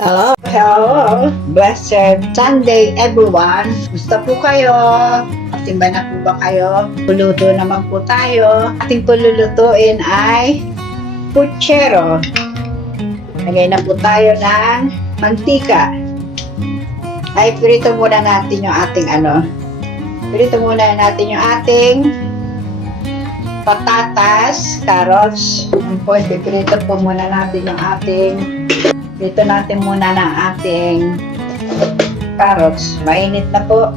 Hello, hello. Blessed Sunday, everyone. Gusto po kayo? Timba na po ba kayo? Puluto naman po tayo. Ating pululutuin ay puchero. Lagay na po tayo ng mantika. Ay, pirito muna natin yung ating pirito muna natin yung ating patatas, carrots. Pirito po muna natin yung ating dito natin muna ng ating carrots. Mainit na po.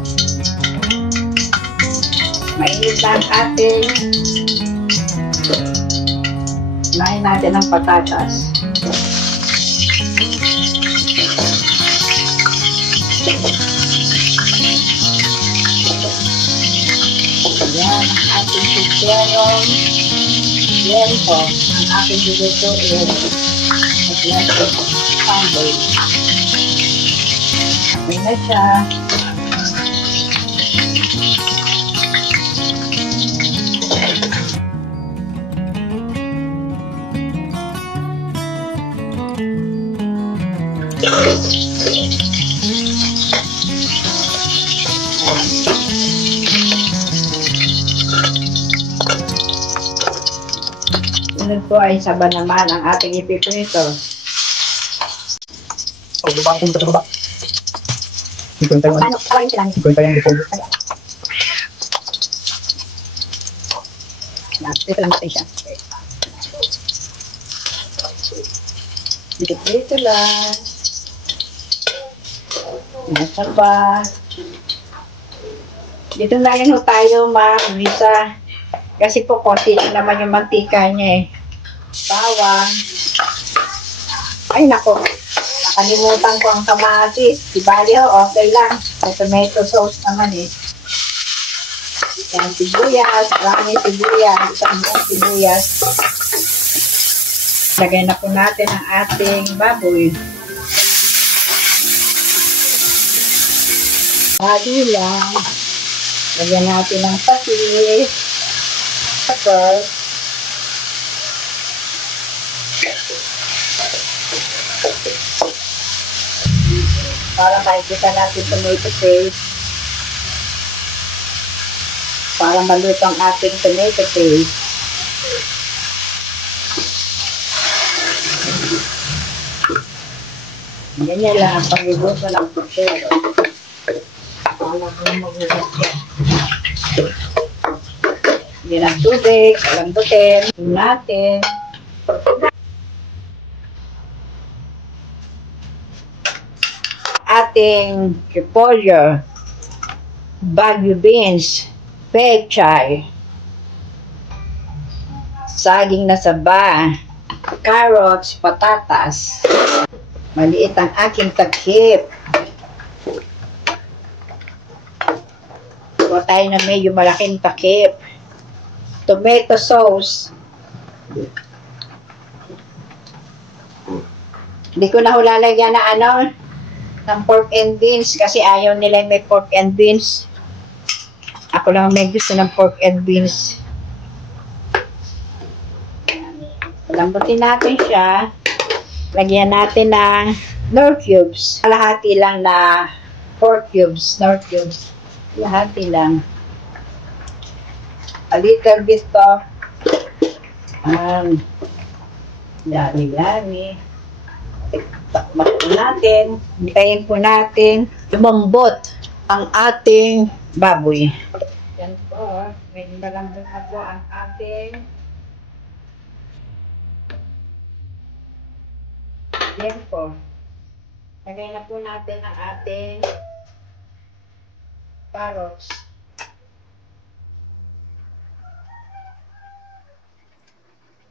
Mainit na ang ating lain natin ng patatas. Yan ang ating pucherong lento. Ang ating lulutuin at lento Sunday. Okay na siya. Sunod po ay saba naman ang ating ipiprito. Baba kung sa baba. Ikon tayo. Ano? Kawain sila. Ikon tayo ang bukog. Dito lang natin siya. Dito lang. Nasa pa. Dito na rin tayo mag-visa. Kasi po konti lang naman yung mantika niya eh. Bawang. Ay nako. Nakalimutan ko ang kamatis. Di bali ho, okay lang. May tomato sauce naman eh. Yan, sibuyas. Maraming sibuyas. Isang buong sibuyas. Lagay na po natin ang ating baboy. Halo lang. Lagyan natin ng patis. Tapos, para makikita natin tomato paste. Para maluto ang ating tomato paste. Ganyan lang ang pag-ibuso ng puchero. Para mag-ibuso yan. Hindi ng tubig, kalambutin. Natin. Ating repolyo, bagu beans, pechay, saging na saba, carrots, patatas. Maliit ang aking takip. Kuha tayo na medyo malaking takip. Tomato sauce. Hindi ko na hulalagyan na ng pork and beans kasi ayaw nila may pork and beans. Ako lang may gusto ng pork and beans. Lambutin natin siya. Lagyan natin ng Knorr cubes. Kalahati lang na pork cubes. Knorr cubes. Kalahati lang. A little bit of dami-dami. Takmak po natin. Hintayin po natin lumambot ang ating baboy. Yan po. Medyo malambot na po ang ating yan po. Lagay na po natin ang ating carrots.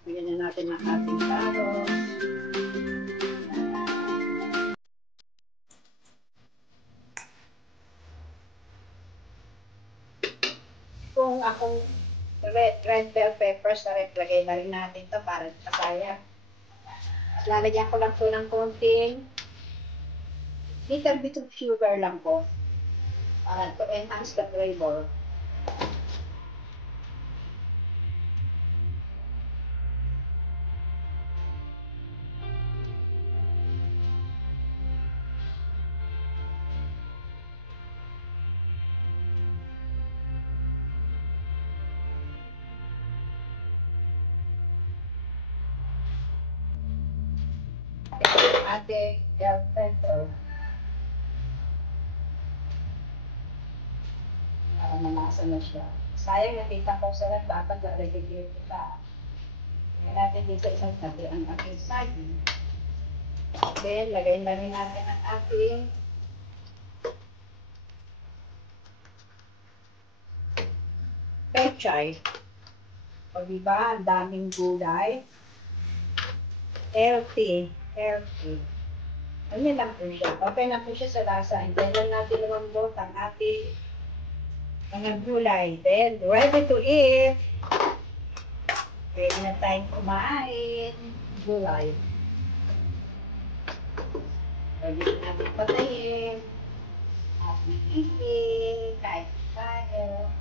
Lagyan na natin ang ating carrots. Kung akong red bell peppers na lagay na rin natin ito para kasaya. Lalagyan ko lang po ng konting little bit of sugar lang po para to enhance the flavor. ating bell pepper. Para malasa na siya. Sayang nakita ko sa dapat lalagay pa. Kaya natin dito isang tabi ang ating saging. Then, lagay na rin natin ang ating pechay. O diba, ang daming gulay. Healthy. Ano lang po siya. Okay na po siya sa lasa. And then lang natin lumambot ang ating mga gulay. Then, ready to eat. Pwede na tayong kumain. Gulay. Pwede na natin patayin. At iitin. Kahit tayo.